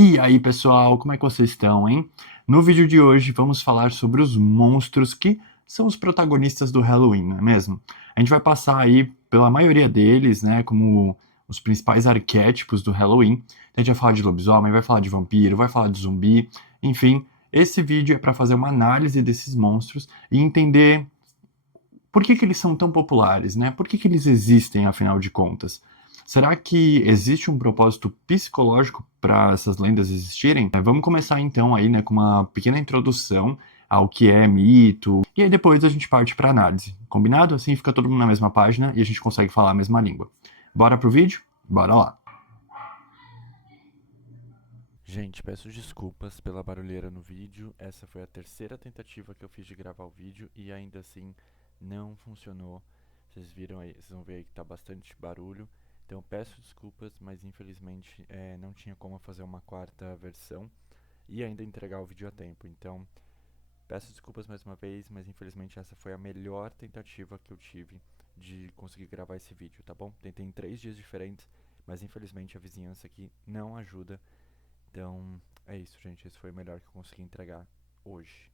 E aí, pessoal, como é que vocês estão, hein? No vídeo de hoje vamos falar sobre os monstros que são os protagonistas do Halloween, não é mesmo? A gente vai passar aí pela maioria deles, né, como os principais arquétipos do Halloween. A gente vai falar de lobisomem, vai falar de vampiro, vai falar de zumbi, enfim. Esse vídeo é para fazer uma análise desses monstros e entender por que eles são tão populares, né? Por que eles existem, afinal de contas? Será que existe um propósito psicológico para essas lendas existirem? Vamos começar então aí, né, com uma pequena introdução ao que é mito, e aí depois a gente parte para análise. Combinado? Assim fica todo mundo na mesma página e a gente consegue falar a mesma língua. Bora pro vídeo? Bora lá! Gente, peço desculpas pela barulheira no vídeo. Essa foi a terceira tentativa que eu fiz de gravar o vídeo e ainda assim não funcionou. Vocês viram aí, vocês vão ver aí que tá bastante barulho. Então peço desculpas, mas infelizmente não tinha como fazer uma quarta versão e ainda entregar o vídeo a tempo. Então peço desculpas mais uma vez, mas infelizmente essa foi a melhor tentativa que eu tive de conseguir gravar esse vídeo, tá bom? Tentei em 3 dias diferentes, mas infelizmente a vizinhança aqui não ajuda. Então, é isso, gente. Esse foi o melhor que eu consegui entregar hoje.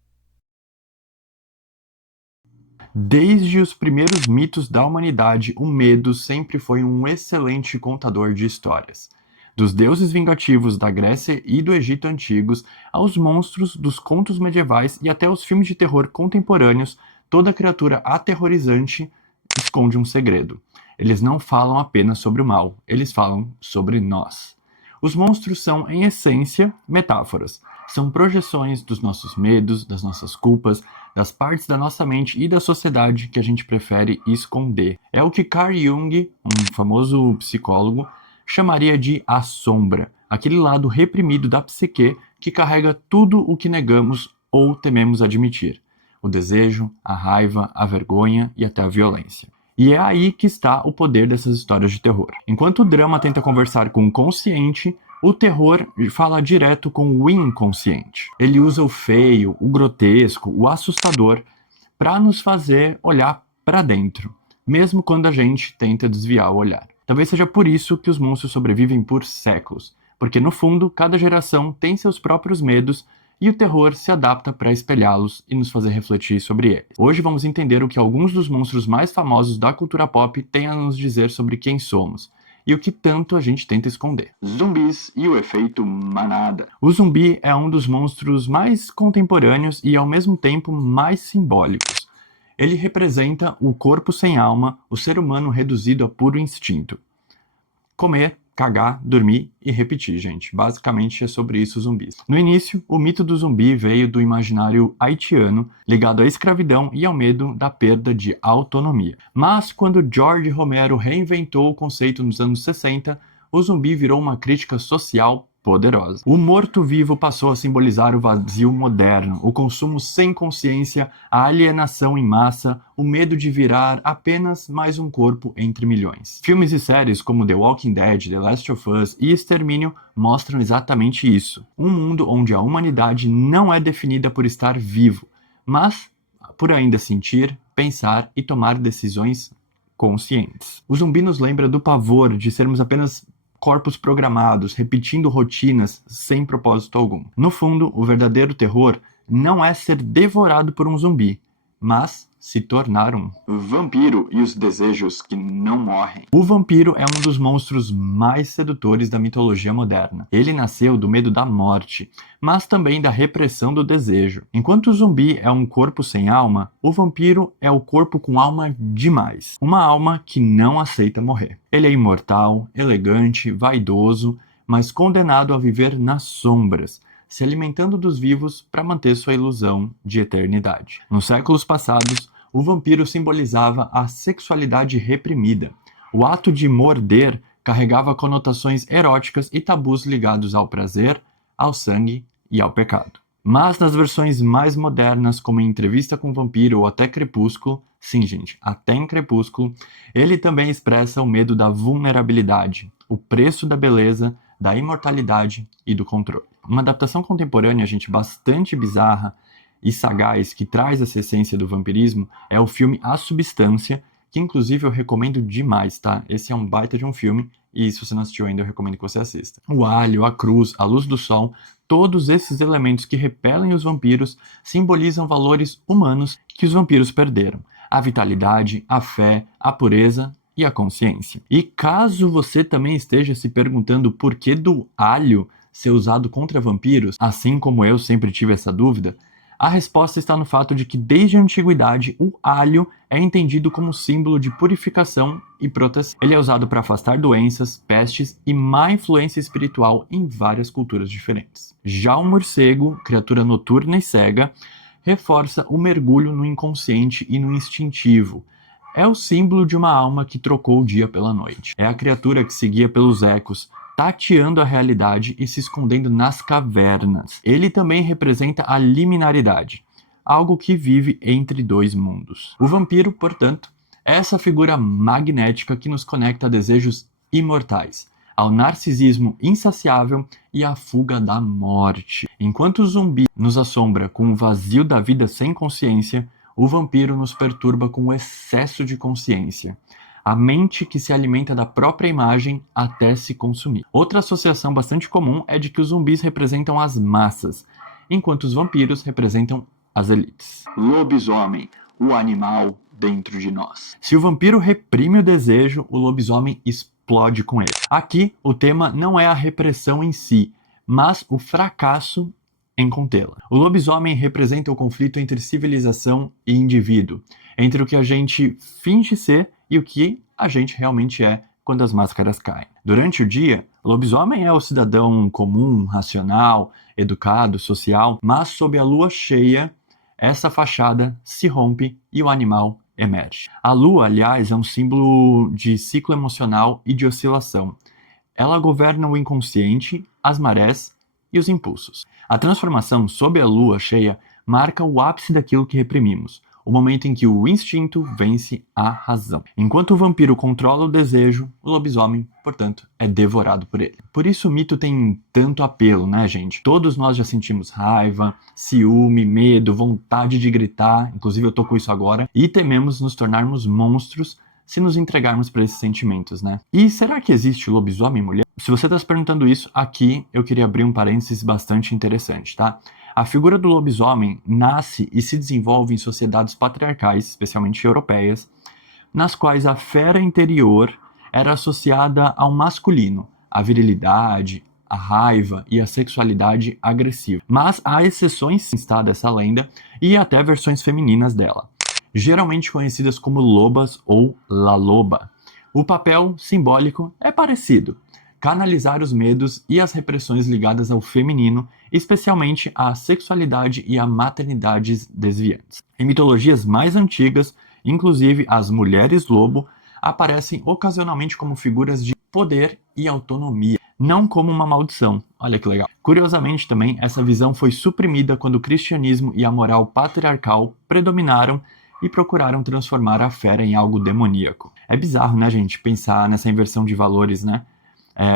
Desde os primeiros mitos da humanidade, o medo sempre foi um excelente contador de histórias. Dos deuses vingativos da Grécia e do Egito antigos, aos monstros dos contos medievais e até os filmes de terror contemporâneos, toda criatura aterrorizante esconde um segredo. Eles não falam apenas sobre o mal, eles falam sobre nós. Os monstros são, em essência, metáforas. São projeções dos nossos medos, das nossas culpas, das partes da nossa mente e da sociedade que a gente prefere esconder. É o que Carl Jung, um famoso psicólogo, chamaria de a sombra, aquele lado reprimido da psique que carrega tudo o que negamos ou tememos admitir: o desejo, a raiva, a vergonha e até a violência. E é aí que está o poder dessas histórias de terror. Enquanto o drama tenta conversar com o consciente, o terror fala direto com o inconsciente. Ele usa o feio, o grotesco, o assustador para nos fazer olhar para dentro, mesmo quando a gente tenta desviar o olhar. Talvez seja por isso que os monstros sobrevivem por séculos, porque no fundo cada geração tem seus próprios medos e o terror se adapta para espelhá-los e nos fazer refletir sobre eles. Hoje vamos entender o que alguns dos monstros mais famosos da cultura pop têm a nos dizer sobre quem somos e o que tanto a gente tenta esconder. Zumbis e o efeito manada. O zumbi é um dos monstros mais contemporâneos e ao mesmo tempo mais simbólicos. Ele representa o corpo sem alma, o ser humano reduzido a puro instinto. Comer, cagar, dormir e repetir, gente. Basicamente é sobre isso os zumbis. No início, o mito do zumbi veio do imaginário haitiano, ligado à escravidão e ao medo da perda de autonomia. Mas quando George Romero reinventou o conceito nos anos 60, o zumbi virou uma crítica social poderosa. O morto-vivo passou a simbolizar o vazio moderno, o consumo sem consciência, a alienação em massa, o medo de virar apenas mais um corpo entre milhões. Filmes e séries como The Walking Dead, The Last of Us e Extermínio mostram exatamente isso. Um mundo onde a humanidade não é definida por estar vivo, mas por ainda sentir, pensar e tomar decisões conscientes. O zumbi nos lembra do pavor de sermos apenas corpos programados, repetindo rotinas sem propósito algum. No fundo, o verdadeiro terror não é ser devorado por um zumbi, mas se tornar um. Vampiro e os desejos que não morrem. O vampiro é um dos monstros mais sedutores da mitologia moderna. Ele nasceu do medo da morte, mas também da repressão do desejo. Enquanto o zumbi é um corpo sem alma, o vampiro é o corpo com alma demais. Uma alma que não aceita morrer. Ele é imortal, elegante, vaidoso, mas condenado a viver nas sombras, se alimentando dos vivos para manter sua ilusão de eternidade. Nos séculos passados, o vampiro simbolizava a sexualidade reprimida. O ato de morder carregava conotações eróticas e tabus ligados ao prazer, ao sangue e ao pecado. Mas nas versões mais modernas, como em Entrevista com o Vampiro ou até Crepúsculo, sim, gente, até em Crepúsculo, ele também expressa o medo da vulnerabilidade, o preço da beleza, da imortalidade e do controle. Uma adaptação contemporânea, gente, bastante bizarra e sagaz que traz essa essência do vampirismo é o filme A Substância, que inclusive eu recomendo demais, tá? Esse é um baita de um filme e se você não assistiu ainda, eu recomendo que você assista. O alho, a cruz, a luz do sol, todos esses elementos que repelem os vampiros simbolizam valores humanos que os vampiros perderam. A vitalidade, a fé, a pureza e a consciência. E caso você também esteja se perguntando por que do alho ser usado contra vampiros, assim como eu sempre tive essa dúvida, a resposta está no fato de que desde a antiguidade o alho é entendido como símbolo de purificação e proteção. Ele é usado para afastar doenças, pestes e má influência espiritual em várias culturas diferentes. Já o morcego, criatura noturna e cega, reforça o mergulho no inconsciente e no instintivo. É o símbolo de uma alma que trocou o dia pela noite. É a criatura que se guia pelos ecos, tateando a realidade e se escondendo nas cavernas. Ele também representa a liminaridade, algo que vive entre dois mundos. O vampiro, portanto, é essa figura magnética que nos conecta a desejos imortais, ao narcisismo insaciável e à fuga da morte. Enquanto o zumbi nos assombra com o vazio da vida sem consciência, o vampiro nos perturba com o excesso de consciência. A mente que se alimenta da própria imagem até se consumir. Outra associação bastante comum é de que os zumbis representam as massas, enquanto os vampiros representam as elites. Lobisomem, o animal dentro de nós. Se o vampiro reprime o desejo, o lobisomem explode com ele. Aqui, o tema não é a repressão em si, mas o fracasso em contê-la. O lobisomem representa o conflito entre civilização e indivíduo, entre o que a gente finge ser e o que a gente realmente é quando as máscaras caem. Durante o dia, o lobisomem é o cidadão comum, racional, educado, social, mas sob a lua cheia, essa fachada se rompe e o animal emerge. A lua, aliás, é um símbolo de ciclo emocional e de oscilação. Ela governa o inconsciente, as marés e os impulsos. A transformação sob a lua cheia marca o ápice daquilo que reprimimos, o momento em que o instinto vence a razão. Enquanto o vampiro controla o desejo, o lobisomem, portanto, é devorado por ele. Por isso o mito tem tanto apelo, né, gente? Todos nós já sentimos raiva, ciúme, medo, vontade de gritar, inclusive eu tô com isso agora, e tememos nos tornarmos monstros se nos entregarmos para esses sentimentos, né? E será que existe lobisomem mulher? Se você está se perguntando isso, aqui eu queria abrir um parênteses bastante interessante, tá? A figura do lobisomem nasce e se desenvolve em sociedades patriarcais, especialmente europeias, nas quais a fera interior era associada ao masculino, à virilidade, à raiva e à sexualidade agressiva. Mas há exceções, está dessa lenda, e até versões femininas dela, geralmente conhecidas como lobas ou la loba. O papel simbólico é parecido: canalizar os medos e as repressões ligadas ao feminino, especialmente à sexualidade e a maternidades desviantes. Em mitologias mais antigas, inclusive as mulheres lobo aparecem ocasionalmente como figuras de poder e autonomia, não como uma maldição. Olha que legal. Curiosamente também, essa visão foi suprimida quando o cristianismo e a moral patriarcal predominaram e procuraram transformar a fera em algo demoníaco. É bizarro, né, gente, pensar nessa inversão de valores, né?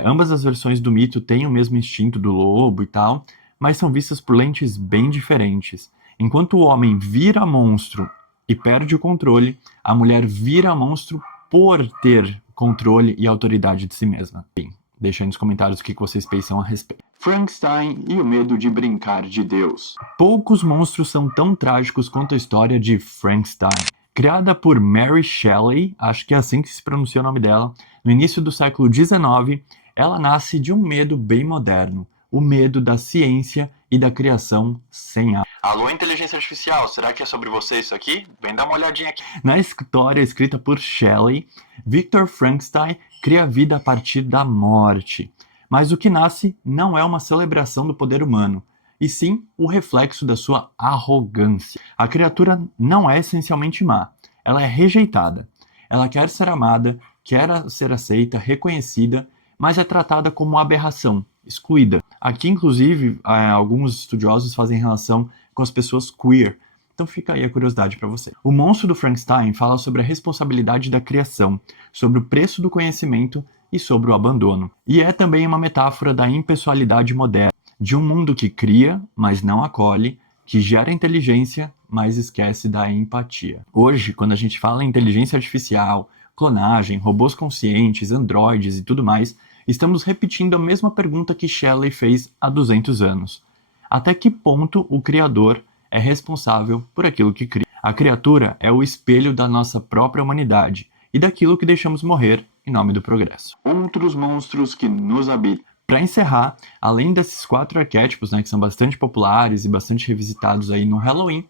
Ambas as versões do mito têm o mesmo instinto do lobo e tal, mas são vistas por lentes bem diferentes. Enquanto o homem vira monstro e perde o controle, a mulher vira monstro por ter controle e autoridade de si mesma. Bem, deixa aí nos comentários o que vocês pensam a respeito. Frankenstein e o medo de brincar de Deus. Poucos monstros são tão trágicos quanto a história de Frankenstein. Criada por Mary Shelley, acho que é assim que se pronuncia o nome dela, no início do século XIX, ela nasce de um medo bem moderno, o medo da ciência e da criação sem ar. Alô, inteligência artificial, será que é sobre você isso aqui? Vem dar uma olhadinha aqui. Na história escrita por Shelley, Victor Frankenstein cria vida a partir da morte. Mas o que nasce não é uma celebração do poder humano, e sim o reflexo da sua arrogância. A criatura não é essencialmente má, ela é rejeitada. Ela quer ser amada, quer ser aceita, reconhecida, mas é tratada como aberração, excluída. Aqui, inclusive, alguns estudiosos fazem relação com as pessoas queer. Então fica aí a curiosidade para você. O monstro do Frankenstein fala sobre a responsabilidade da criação, sobre o preço do conhecimento e sobre o abandono. E é também uma metáfora da impessoalidade moderna, de um mundo que cria, mas não acolhe, que gera inteligência, mas esquece da empatia. Hoje, quando a gente fala em inteligência artificial, clonagem, robôs conscientes, androides e tudo mais, estamos repetindo a mesma pergunta que Shelley fez há 200 anos. Até que ponto o Criador é responsável por aquilo que cria? A criatura é o espelho da nossa própria humanidade e daquilo que deixamos morrer em nome do progresso. Outros monstros que nos habitam. Para encerrar, além desses 4 arquétipos, que são bastante populares e bastante revisitados aí no Halloween,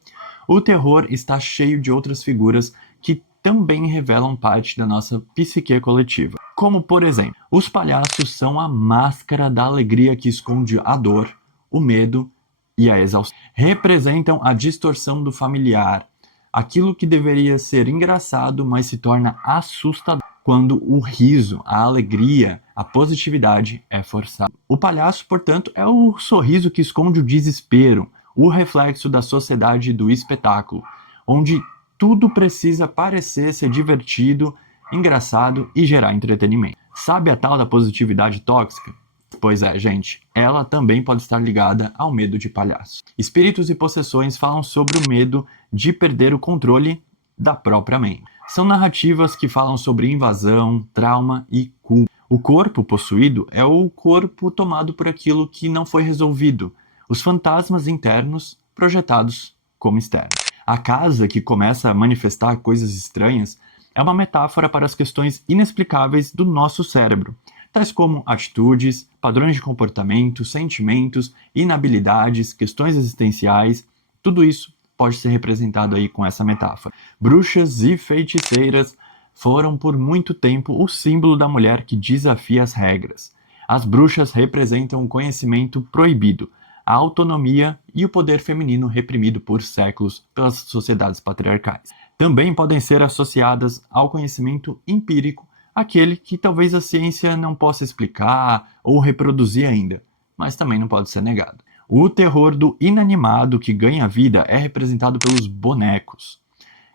o terror está cheio de outras figuras que também revelam parte da nossa psique coletiva. Como, por exemplo, os palhaços são a máscara da alegria que esconde a dor, o medo e a exaustão. Representam a distorção do familiar, aquilo que deveria ser engraçado, mas se torna assustador quando o riso, a alegria, a positividade é forçada. O palhaço, portanto, é o sorriso que esconde o desespero, o reflexo da sociedade do espetáculo, onde tudo precisa parecer ser divertido, engraçado e gerar entretenimento. Sabe a tal da positividade tóxica? Pois é, gente, ela também pode estar ligada ao medo de palhaço. Espíritos e possessões falam sobre o medo de perder o controle da própria mente. São narrativas que falam sobre invasão, trauma e culpa. O corpo possuído é o corpo tomado por aquilo que não foi resolvido, os fantasmas internos projetados como externos. A casa que começa a manifestar coisas estranhas é uma metáfora para as questões inexplicáveis do nosso cérebro, tais como atitudes, padrões de comportamento, sentimentos, inabilidades, questões existenciais. Tudo isso pode ser representado aí com essa metáfora. Bruxas e feiticeiras foram por muito tempo o símbolo da mulher que desafia as regras. As bruxas representam o conhecimento proibido, a autonomia e o poder feminino reprimido por séculos pelas sociedades patriarcais. Também podem ser associadas ao conhecimento empírico, aquele que talvez a ciência não possa explicar ou reproduzir ainda, mas também não pode ser negado. O terror do inanimado que ganha vida é representado pelos bonecos,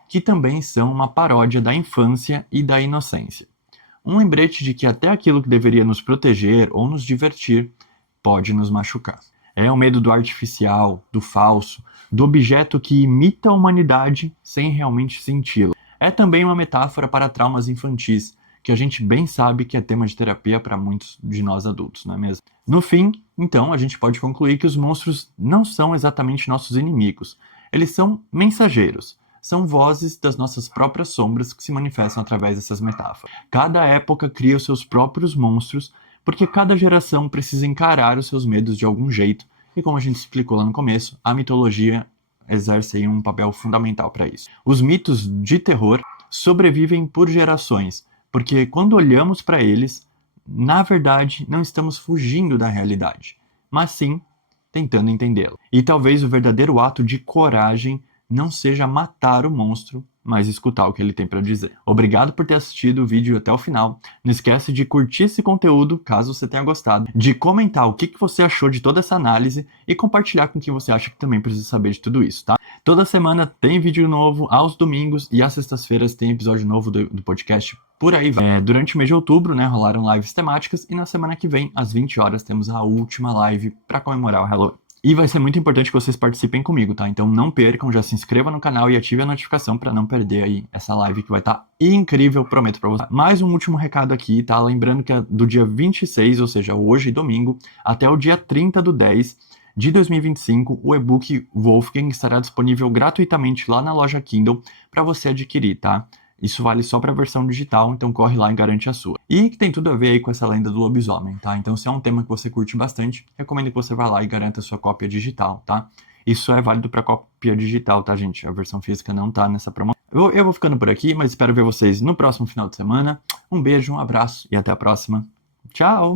que também são uma paródia da infância e da inocência. Um lembrete de que até aquilo que deveria nos proteger ou nos divertir pode nos machucar. É o medo do artificial, do falso, do objeto que imita a humanidade sem realmente senti-la. É também uma metáfora para traumas infantis, que a gente bem sabe que é tema de terapia para muitos de nós adultos, não é mesmo? No fim, então, a gente pode concluir que os monstros não são exatamente nossos inimigos. Eles são mensageiros. São vozes das nossas próprias sombras que se manifestam através dessas metáforas. Cada época cria os seus próprios monstros, porque cada geração precisa encarar os seus medos de algum jeito, e como a gente explicou lá no começo, a mitologia exerce aí um papel fundamental para isso. Os mitos de terror sobrevivem por gerações, porque quando olhamos para eles, na verdade, não estamos fugindo da realidade, mas sim tentando entendê-la. E talvez o verdadeiro ato de coragem não seja matar o monstro, mas escutar o que ele tem para dizer. Obrigado por ter assistido o vídeo até o final. Não esquece de curtir esse conteúdo, caso você tenha gostado, de comentar o que você achou de toda essa análise e compartilhar com quem você acha que também precisa saber de tudo isso, tá? Toda semana tem vídeo novo, aos domingos e às sextas-feiras tem episódio novo do podcast. Por aí vai. Durante o mês de outubro, rolaram lives temáticas e na semana que vem, às 20 horas, temos a última live para comemorar o Halloween. E vai ser muito importante que vocês participem comigo, tá? Então não percam, já se inscreva no canal e ative a notificação para não perder aí essa live que vai estar incrível, prometo para vocês. Mais um último recado aqui, tá? Lembrando que é do dia 26, ou seja, hoje, domingo, até o dia 30/10 de 2025, o e-book Wolfgang estará disponível gratuitamente lá na loja Kindle para você adquirir, tá? Isso vale só para a versão digital, então corre lá e garante a sua. E que tem tudo a ver aí com essa lenda do lobisomem, tá? Então se é um tema que você curte bastante, recomendo que você vá lá e garanta a sua cópia digital, tá? Isso é válido para cópia digital, tá, gente? A versão física não tá nessa promoção. Eu vou ficando por aqui, mas espero ver vocês no próximo final de semana. Um beijo, um abraço e até a próxima. Tchau!